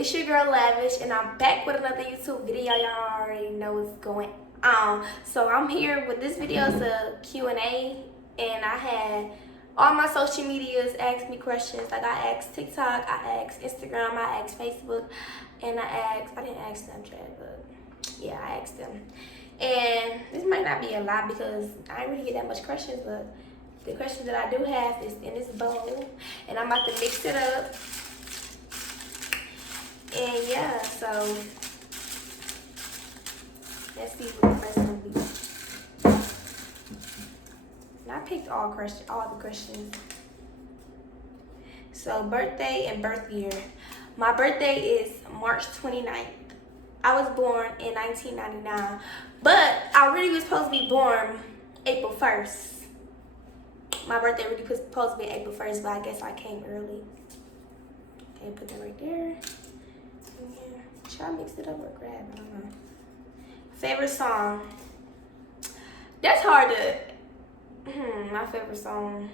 It's your girl Lavish, and I'm back with another YouTube video. Y'all already know what's going on. So I'm here with this video. It's a Q&A, and I had all my social medias ask me questions. Like I asked TikTok, I asked Instagram, I asked Facebook, and I didn't ask Snapchat, but yeah, I asked them. And this might not be a lot because I didn't really get that much questions, but the questions that I do have is in this bowl, and I'm about to mix it up. And yeah, so let's see what the first one will be. And I picked all the questions. So birthday and birth year. My birthday is March 29th. I was born in 1999, but I really was supposed to be born April 1st. My birthday really was supposed to be April 1st, but I guess I came early. Okay, put that right there. Yeah. Should I mix it up or grab? I don't know. Favorite song. That's hard to. My favorite song.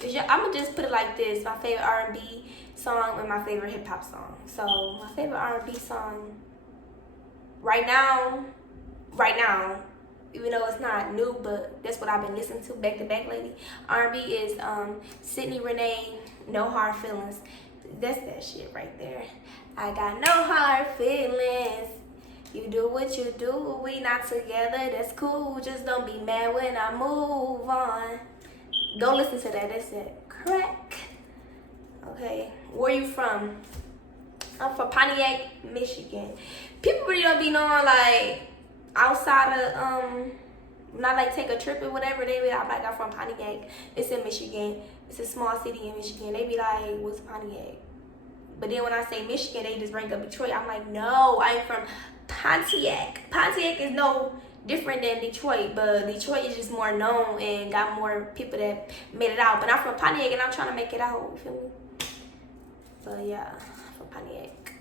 I'm gonna just put it like this: my favorite R&B song and my favorite hip hop song. So my favorite R&B song right now, even though it's not new, but that's what I've been listening to back to back lately. R&B is Sydney Renee, No Hard Feelings. That's that shit right there. I got no hard feelings. You do what you do. We not together. That's cool. Just don't be mad when I move on. Go listen to that. That's it. Crack. Okay. Where you from? I'm from Pontiac, Michigan. People really don't be knowing like outside of when I like take a trip or whatever. They be like, I'm from Pontiac. It's in Michigan. It's a small city in Michigan. They be like, what's Pontiac? But then when I say Michigan, they just bring up Detroit. I'm like, no, I'm from Pontiac. Pontiac is no different than Detroit, but Detroit is just more known and got more people that made it out. But I'm from Pontiac and I'm trying to make it out, you feel me? So yeah, I'm from Pontiac,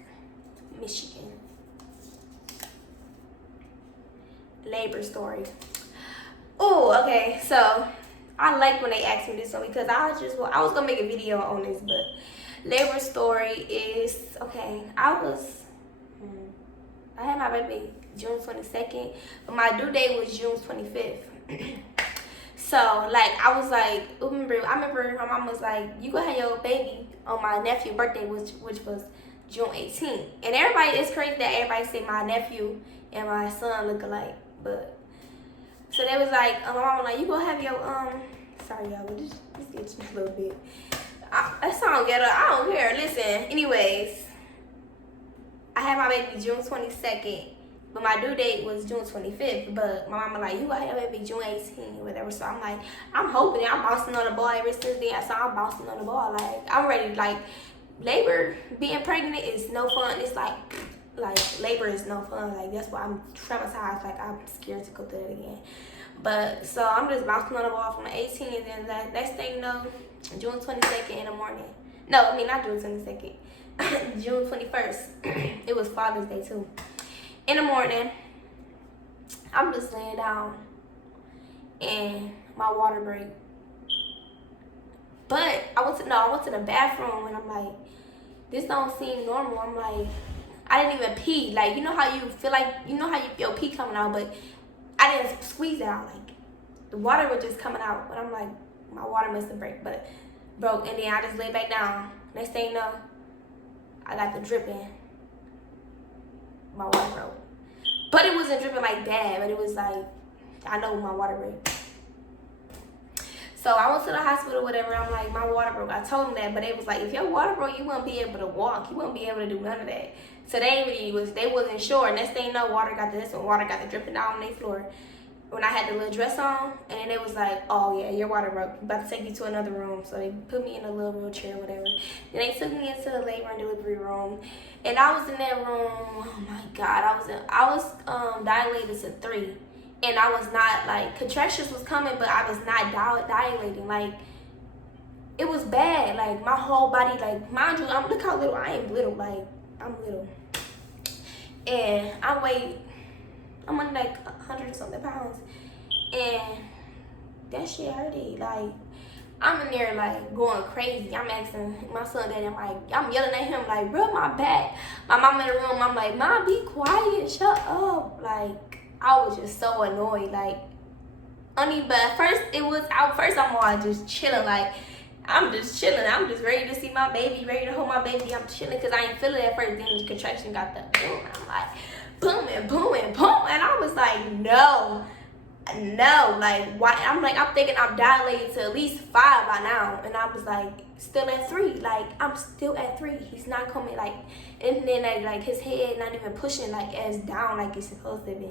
Michigan. Labor story. Oh, okay, so I like when they ask me this one because I was gonna make a video on this, but labor story is, okay, I had my baby June 22nd, but my due date was June 25th. So, like, I remember my mom was like, you gonna have your baby on my nephew's birthday, which was June 18th. And everybody, it's crazy that everybody say my nephew and my son look alike, but, so they was like, my mom was like, you gonna have your, sorry y'all, just get you a little bit. That song ghetto, I don't care, listen. Anyways, I had my baby June 22nd, but my due date was June 25th. But my mama like, you gonna have your baby June 18th or whatever. So I'm like, I'm hoping it. I'm bouncing on the ball ever since then. So I'm bouncing on the ball. Like, I'm ready. Like, labor, being pregnant is no fun. It's like labor is no fun. Like, that's why I'm traumatized. Like, I'm scared to go through it again. But, so I'm just bouncing on the ball from the 18th. And then next thing you know, June 22nd in the morning. No, I mean, not June 22nd. June 21st. It was Father's Day, too. In the morning, I'm just laying down and my water break. But I went to the bathroom and I'm like, this don't seem normal. I'm like, I didn't even pee. Like, you know how you feel like, you know how you feel pee coming out, but I didn't squeeze it out. Like, the water was just coming out. But I'm like, my water must have broke. And then I just lay back down. Next thing you know, I got the dripping. My water broke. But it wasn't dripping like bad, but it was like, I know my water broke. So I went to the hospital, whatever. I'm like, my water broke. I told them that, but it was like, if your water broke, you wouldn't be able to walk. You wouldn't be able to do none of that. So they wasn't sure. Next thing you know, water got the dripping down on their floor. When I had the little dress on, and it was like, oh yeah, your water broke. We're about to take you to another room. So they put me in a little wheelchair, whatever. Then they took me into the labor and delivery room, and I was in that room. Oh my God, I was dilated to 3, and I was not like contractions was coming, but I was not dilating. Like it was bad. Like my whole body, like mind you, look how little I am. Little, like I'm little, and I'm only like 100 something pounds, and that shit hurted. Like I'm in there like going crazy. I'm asking my son that, I'm yelling at him like, rub my back. My mom in the room, I'm like, Mom, be quiet, shut up. Like, I was just so annoyed. Like, but at first I'm all just chilling. Like, I'm just chilling. I'm just ready to see my baby, ready to hold my baby. I'm chilling because I ain't feeling it at first. Then the contraction got the boom. I'm like, boom and boom and boom. And I was like, no, like, why? I'm thinking I'm dilated to at least 5 by now. And I was like, still at 3. Like, I'm still at 3. He's not coming, like, and then like his head not even pushing like as down like it's supposed to be.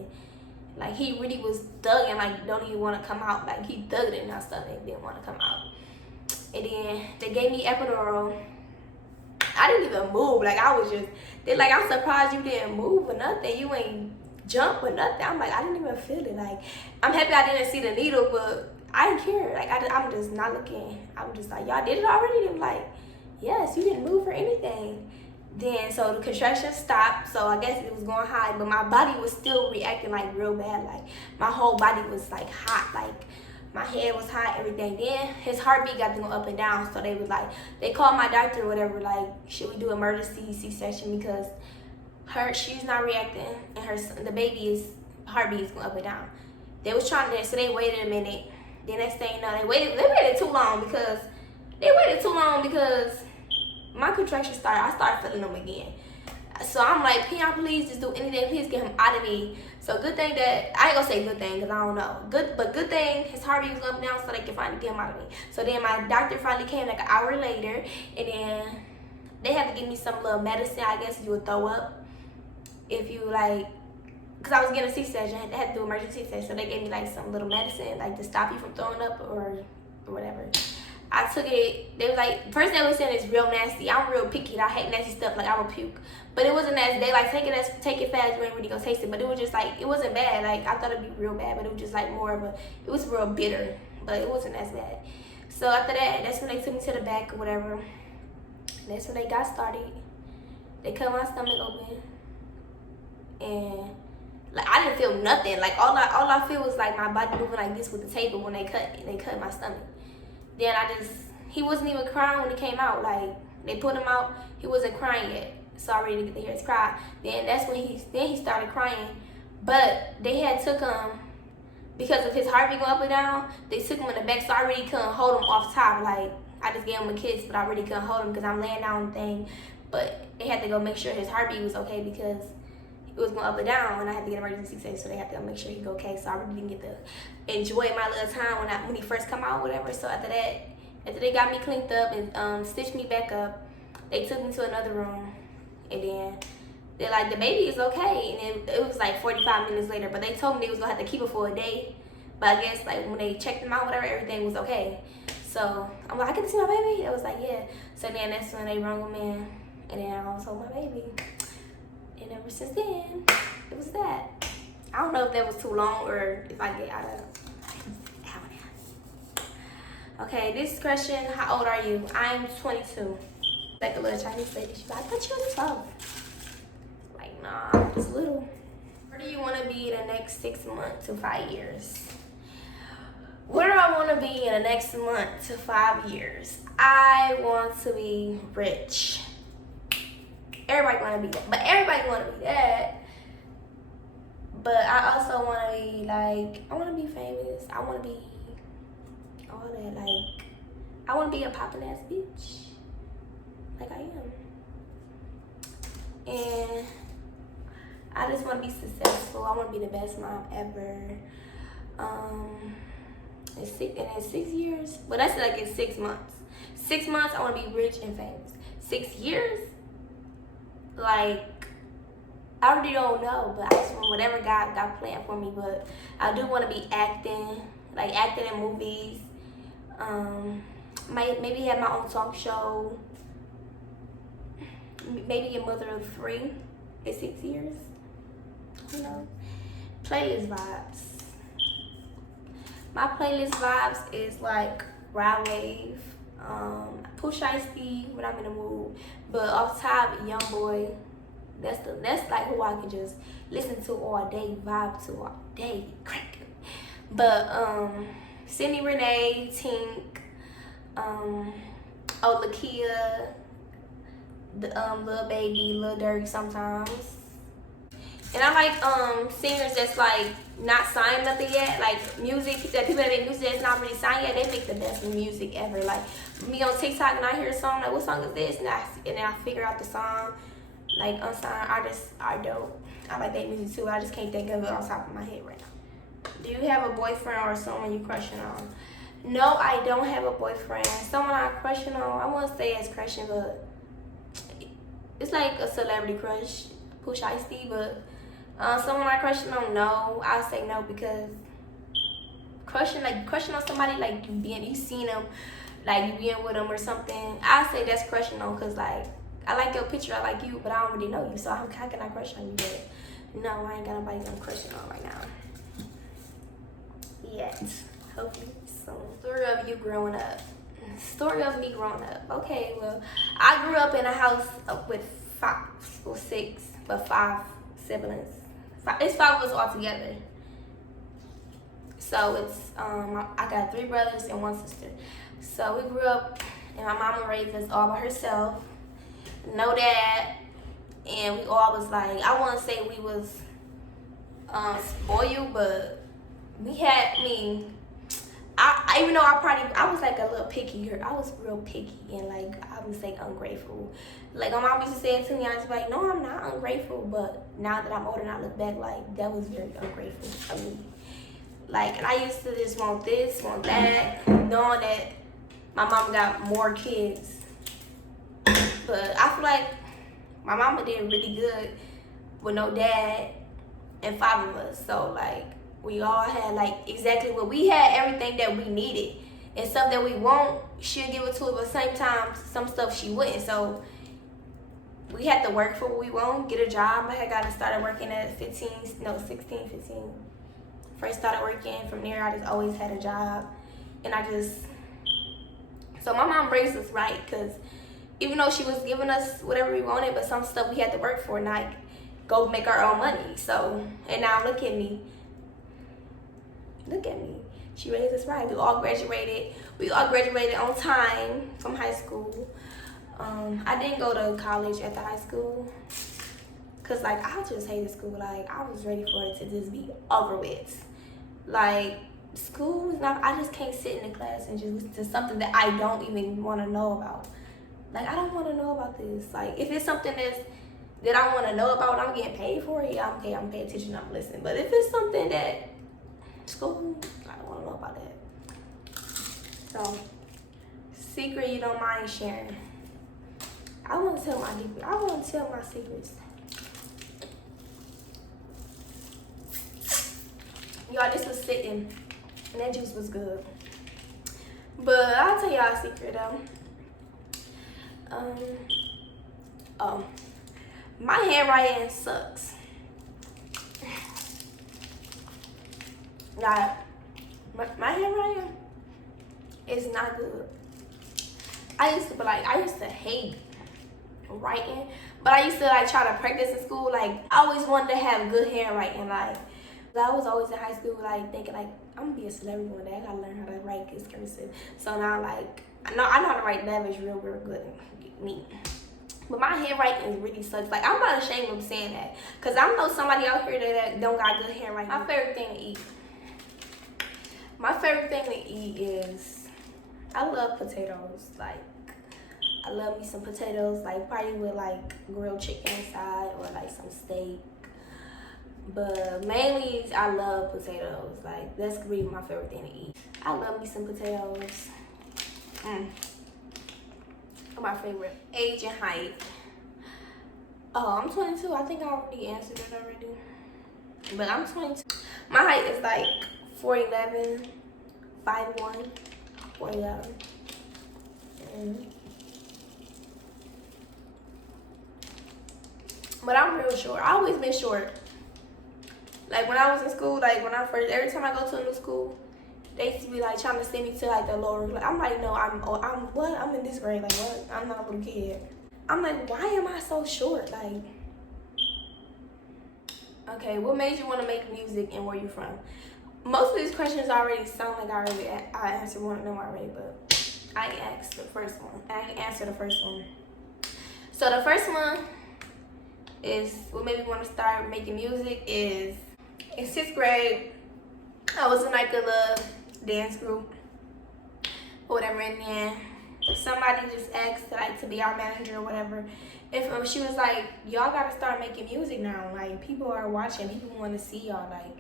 Like, he really was thugging, like, don't even want to come out. Like, he thugged it in my stomach, didn't want to come out. And then they gave me epidural. I didn't even move. Like, they're like, I'm surprised you didn't move or nothing. You ain't jump or nothing. I'm like, I didn't even feel it. Like, I'm happy I didn't see the needle, but I didn't care. Like, I'm just not looking. I'm just like, y'all did it already? They were like, yes, you didn't move or anything. Then, so the contraction stopped, so I guess it was going high, but my body was still reacting, like, real bad. Like, my whole body was, like, hot. Like, my head was hot, everything. Then his heartbeat got to go up and down, so they was like, they called my doctor or whatever, like, should we do emergency C-section because she's not reacting, and the baby's heartbeat is going up and down. They was trying to, so they waited a minute. The next thing you know, they waited too long because my contractions started. I started feeling them again. So I'm like, Peon, please just do anything. Please get him out of me. So good thing that, I ain't gonna say good thing because I don't know. Good thing his heartbeat was up and down so they could finally get him out of me. So then my doctor finally came like an hour later, and then they had to give me some little medicine. I guess you would throw up if you like, because I was getting a C-section. They had to do emergency C-section. So they gave me like some little medicine like to stop you from throwing up or whatever. I took it. They was like, first they was saying it's real nasty. I'm real picky. I hate nasty stuff. Like, I would puke. But it wasn't nasty. They like, take it fast. You ain't really gonna taste it. But it was just like, it wasn't bad. Like, I thought it'd be real bad, but it was just like more of a, it was real bitter. But it wasn't as bad. So after that, that's when they took me to the back or whatever. That's when they got started. They cut my stomach open. And like, I didn't feel nothing. Like, all I feel was like my body moving like this with the table when they cut my stomach. Then he wasn't even crying when he came out. Like, they put him out, he wasn't crying yet. So I already get to hear his cry. Then that's when he started crying. But they had took him, because of his heartbeat going up and down, they took him in the back, so I really couldn't hold him off top. Like, I just gave him a kiss, but I really couldn't hold him because I'm laying down and thing. But they had to go make sure his heartbeat was okay because it was going up and down, and I had to get emergency C-section, so they had to make sure he go okay. So I really didn't get to enjoy my little time when he first come out, whatever. So after they got me cleaned up and stitched me back up, they took me to another room, and then they're like, the baby is okay. And then it was like 45 minutes later, but they told me they was gonna have to keep it for a day. But I guess like when they checked him out, whatever, everything was okay. So I'm like, I get to see my baby? It was like, yeah. So then that's when they rung him in, and then I also my baby. And ever since then, it was that. I don't know if that was too long or if I get out of. Okay, this question, how old are you? I'm 22. Like a little Chinese lady, she's like, I thought you were 12. Like, nah, I'm just little. Where do you want to be in the next 6 months to 5 years? Where do I want to be in the next month to 5 years? I want to be rich. Everybody want to be that. But everybody want to be that. But I also want to be like, I want to be famous. I want to be all that. Like, I want to be a poppin' ass bitch. Like I am. And I just want to be successful. I want to be the best mom ever. In 6 years, well, that's like in 6 months. 6 months, I want to be rich and famous. 6 years, like, I already don't know, but I just want whatever God got planned for me. But I do want to be acting, like acting in movies. Maybe have my own talk show. Maybe a mother of 3 in 6 years. You know, playlist vibes. My playlist vibes is like Ride Wave, Push Ice-T when I'm in the mood. But off top, Young Boy. That's like who I can just listen to all day, vibe to all day, crack. But Sydney Renee, Tink, Oh, Lakia, the Lil Baby, Lil Durk sometimes. And I like singers that's like not signed nothing yet, like music that people that make music that's not really signed yet. They make the best music ever. Like me on TikTok and I hear a song like, what song is this? And then I figure out the song. Like unsigned artists are dope. I like their music too. I just can't think of it on top of my head right now. Do you have a boyfriend or someone you crushing on? No, I don't have a boyfriend. Someone I'm crushing on, I won't say it's crushing, but it's like a celebrity crush, Push Icy, but someone I'm crushing on, no. I'll say no because crushing on somebody like you seen them, like you being with them or something. I'll say that's crushing on because like I like your picture, I like you, but I don't really know you, so how can I crush on you? But no, I ain't got nobody I'm crushing on right now. Yet. Hopefully soon. Story of you growing up. Story of me growing up. Okay, well, I grew up in a house with 5 or 6, but 5 siblings. It's 5 of us all together. So it's I got 3 brothers and 1 sister. So we grew up and my mama raised us all by herself. No dad. And we all was like, I wouldn't say we was spoiled, but we had I even though I was like a little picky girl. I was real picky and like I would say ungrateful. Like my mom used to say it to me, I was like, no, I'm not ungrateful. But now that I'm older and I look back, like that was very ungrateful of me. Like, and I used to just want this, want that, knowing that my mom got more kids. But I feel like my mama did really good with no dad and 5 of us. So like we all had like exactly what we had, everything that we needed, and stuff that we want, she'll give it to us, but at the same time some stuff she wouldn't. So we had to work for what we want, get a job. I had gotten started working at 16, 15. First started working. From there I just always had a job, and so my mom raised us right, because even though she was giving us whatever we wanted, but some stuff we had to work for, not go make our own money. So, and now look at me. Look at me. She raised us right. We all graduated. We all graduated on time from high school. I didn't go to college after high school because, like, I just hated school. Like, I was ready for it to just be over with. Like, school is not, I just can't sit in the class and just listen to something that I don't even want to know about. Like, I don't want to know about this. Like, if it's something that I want to know about and I'm getting paid for it, yeah, okay, I'm paying attention, I'm listening. But if it's something that school, I don't want to know about that. So, secret you don't mind sharing. I want to tell my secrets. I want to tell my secrets. Y'all, this was sitting, and that juice was good. But I'll tell y'all a secret though. My handwriting sucks. Like, my handwriting is not good. I used to hate writing, but I used to like try to practice in school. Like, I always wanted to have good handwriting. Like, I was always in high school like thinking like, I'm gonna be a celebrity one day. I gotta learn how to write this cursive. So now like, I know how to write letters real good, neat. But my handwriting really sucks. Like, I'm not ashamed of saying that, cause I know somebody out here that don't got good handwriting. My favorite thing to eat. My favorite thing to eat is, I love potatoes. Like, I love me some potatoes, like probably with like grilled chicken inside or like some steak. But mainly, I love potatoes. Like, that's really my favorite thing to eat. I love me some potatoes. My favorite. Age and height. Oh, I'm 22. I think I already answered it already. But I'm 22. My height is like 4'11", 5'1", 4'11". But I'm real short. I always been short. Like, when I was in school, like when I first, every time I go to a new school, they used to be like trying to send me to like the lower. Like, I'm like, no, I'm what? I'm in this grade. Like, what? I'm not a little kid. I'm like, why am I so short? Like, okay, what made you want to make music and where you from? Most of these questions already sound like I answered one of them already, but I asked the first one. I answered the first one. So the first one is what made me want to start making music is in 6th grade. I was in like a little dance group or whatever, and then somebody just asked like to be our manager or whatever. If she was like, y'all gotta start making music now. Like people are watching, people want to see y'all. Like,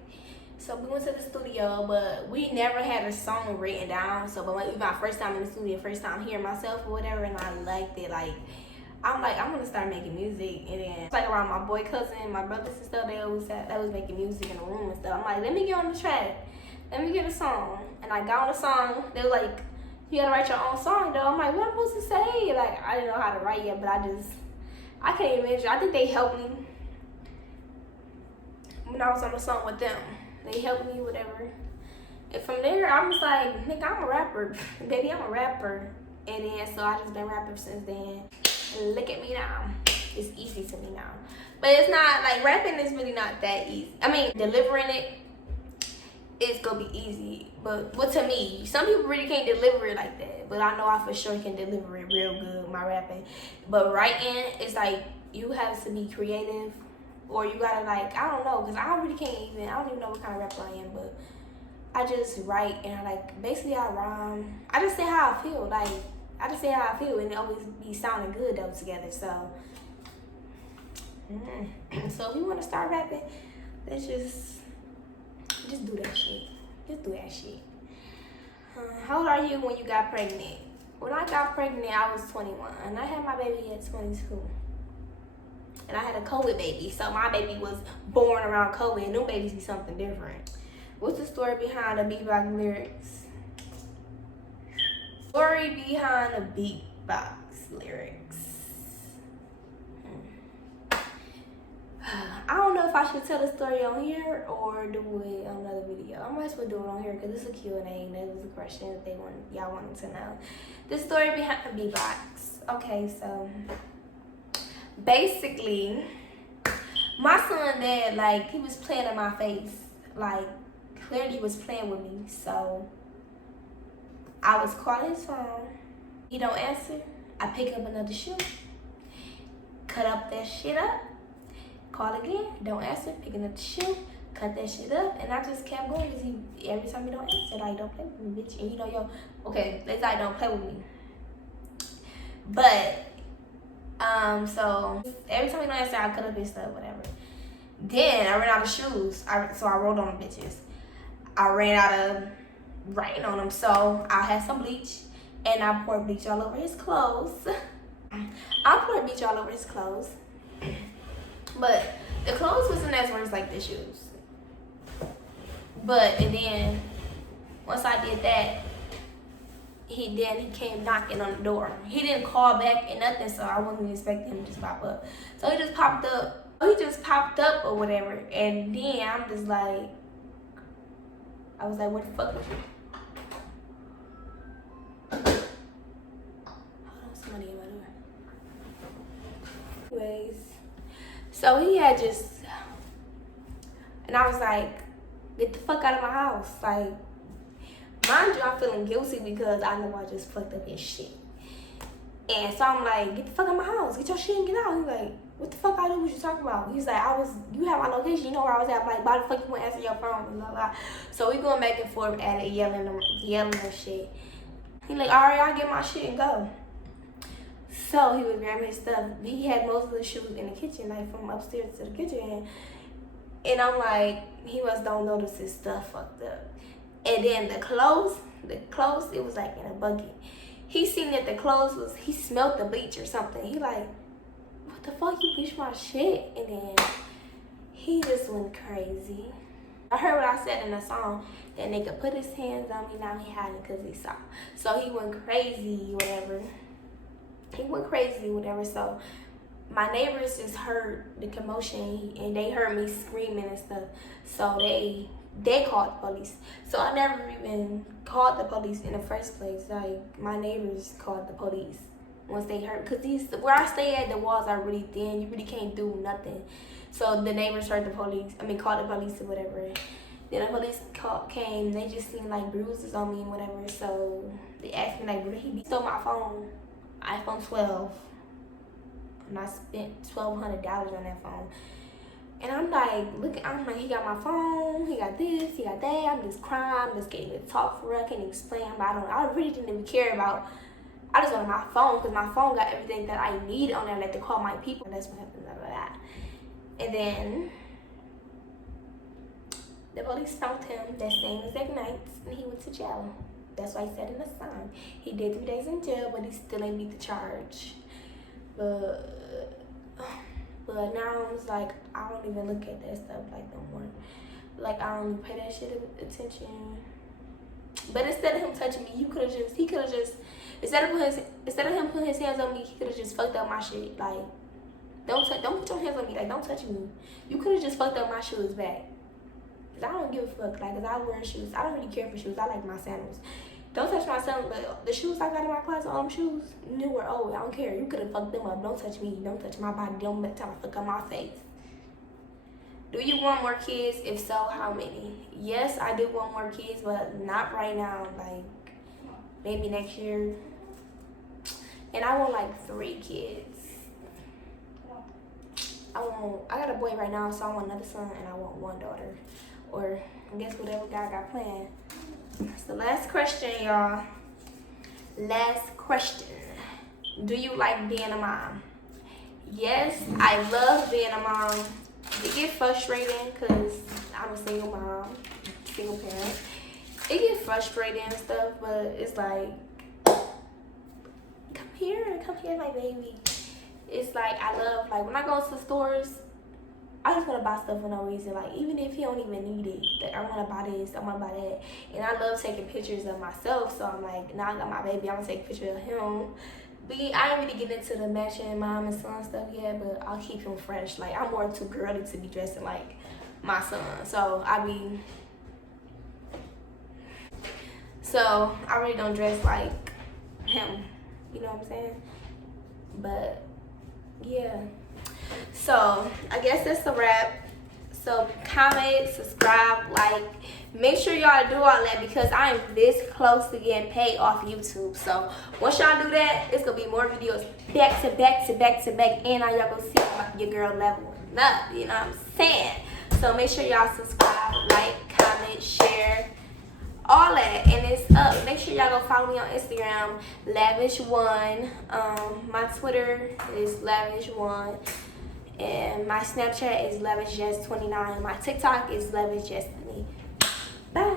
so we went to the studio, but we never had a song written down. So, but it was my first time in the studio, first time hearing myself or whatever, and I liked it. Like, I'm gonna start making music, and then it's like around my boy cousin, my brothers and stuff. They was making music in the room and stuff. I'm like, let me get on the track, let me get a song, and I got on the song. They were like, you gotta write your own song though. I'm like, what am I supposed to say? Like, I didn't know how to write yet, but I can't imagine. I think they helped me when I was on the song with them. They helped me, whatever. And from there, I was like, nigga, I'm a rapper. Baby, I'm a rapper. And then, so I just been rapping since then. And look at me now. It's easy to me now. But it's not, like, rapping is really not that easy. I mean, delivering it is gonna be easy. But to me, some people really can't deliver it like that. But I know I for sure can deliver it real good, my rapping. But writing, it's like, you have to be creative. Or you gotta, like, I don't know. Because I don't even know what kind of rapper I am. But I just write and basically I rhyme. I just say how I feel. Like, I just say how I feel, and it always be sounding good though together. So, so if you want to start rapping, let's just do that shit. Just do that shit. How old are you when you got pregnant? When I got pregnant, I was 21, and I had my baby at 22. And I had a COVID baby, so my baby was born around COVID, and new babies be something different. What's the story behind the Beatbox lyrics? Story behind the Beatbox lyrics. I don't know if I should tell the story on here or do it on another video. I might as well do it on here because it's a Q&A and that was a question that y'all wanted to know. The story behind the Beatbox. Okay, so basically, my son dad, like, he was playing in my face. Like, clearly he was playing with me, so I was calling his phone. He don't answer. I pick up another shoe, cut up that shit up, call again, don't answer, pick another shoe, cut that shit up, and I just kept going because every time he don't answer, like, don't play with me, bitch. And you know, yo, okay, let's like, don't play with me. But, so every time he don't answer, I cut up his stuff, whatever. Then I ran out of shoes, so I rolled on the bitches. I ran out of writing on them, so I had some bleach and I poured bleach all over his clothes. But the clothes wasn't as worse like the shoes. And then once I did that, he came knocking on the door. He didn't call back and nothing, so I wasn't expecting him to just pop up. So he just popped up or whatever, and then I'm just like, I was like, what the fuck was you? Somebody in my door. Anyways, so he had just, and I was like, get the fuck out of my house. Like, mind you, I'm feeling guilty because I know I just fucked up his shit. And so I'm like, get the fuck out of my house, get your shit and get out. He's like, what the fuck I do? What you talking about? He's like, you have my location, you know where I was at. I'm like, why the fuck you won't answer your phone? And blah, blah. So we going back and forth at it, yelling and shit. He like, all right, I'll get my shit and go. So he was grabbing his stuff. He had most of the shoes in the kitchen, like from upstairs to the kitchen. And I'm like, he must don't notice his stuff fucked up. And then the clothes, it was like in a bucket. He seen that the clothes he smelled the bleach or something. He like, what the fuck, you bleached my shit? And then he just went crazy. I heard what I said in the song, that nigga put his hands on me, now he hiding because he saw. So he went crazy, whatever. So my neighbors just heard the commotion and they heard me screaming and stuff. So they called the police. So I never even called the police in the first place. Like, my neighbors called the police once they heard, because where I stay at, the walls are really thin. You really can't do nothing. So the neighbors heard called the police or whatever. Then the police came. They just seen like bruises on me and whatever. So they asked me like, "Where he be?" Stole my phone, iPhone 12, and I spent $1,200 on that phone. And I'm like, he got my phone, he got this, he got that. I'm just crying, I'm just getting to talk for real. I can't explain, but I really didn't even care about. I just wanted my phone because my phone got everything that I need on there, like to call my people. And that's what happened, blah, blah, blah. And then the police found him that same exact night, and he went to jail. That's why he said in the sign. He did 3 days in jail, but he still ain't beat the charge. But now it's like, I don't even look at that stuff like no more. Like, I don't pay that shit attention. But instead of him touching me, he could have just, instead of him putting his hands on me, he could have just fucked up my shit. Like, don't put your hands on me. Like, don't touch me. You could have just fucked up my shoes back. Cause I don't give a fuck. Like, cause I wear shoes. I don't really care for shoes. I like my sandals. Don't touch my sandals. But the shoes I got in my closet, all them shoes, new or old, I don't care. You could have fucked them up. Don't touch me. Don't touch my body. Don't try to fuck up my face. Do you want more kids? If so, how many? Yes, I do want more kids, but not right now. Like, maybe next year. And I want like 3 kids. I got a boy right now, so I want another son, and I want 1 daughter. Or I guess whatever God got planned. So last question, y'all. Last question. Do you like being a mom? Yes, I love being a mom. It gets frustrating because I'm a single mom, single parent. It gets frustrating and stuff, but it's like, come here, my baby. It's like, I love, like, when I go to the stores, I just want to buy stuff for no reason. Like, even if he don't even need it, like, I want to buy this, I want to buy that. And I love taking pictures of myself, so I'm like, now I got my baby, I'm going to take a picture of him. But I ain't really getting into the matching mom and son stuff yet, but I'll keep him fresh. Like, I'm more too girly to be dressing like my son. So I really don't dress like him. You know what I'm saying? But yeah. So I guess that's a wrap. So comment, subscribe, like, make sure y'all do all that because I am this close to getting paid off YouTube. So once y'all do that, it's gonna be more videos back to back, and now y'all gonna see your girl leveling up. You know what I'm saying? So make sure y'all subscribe, like, comment, share, all that, and it's up. Make sure y'all go follow me on Instagram, Lavish1. My Twitter is Lavish1. And my Snapchat is LavishJess29. My TikTok is LavishJess20. Bye.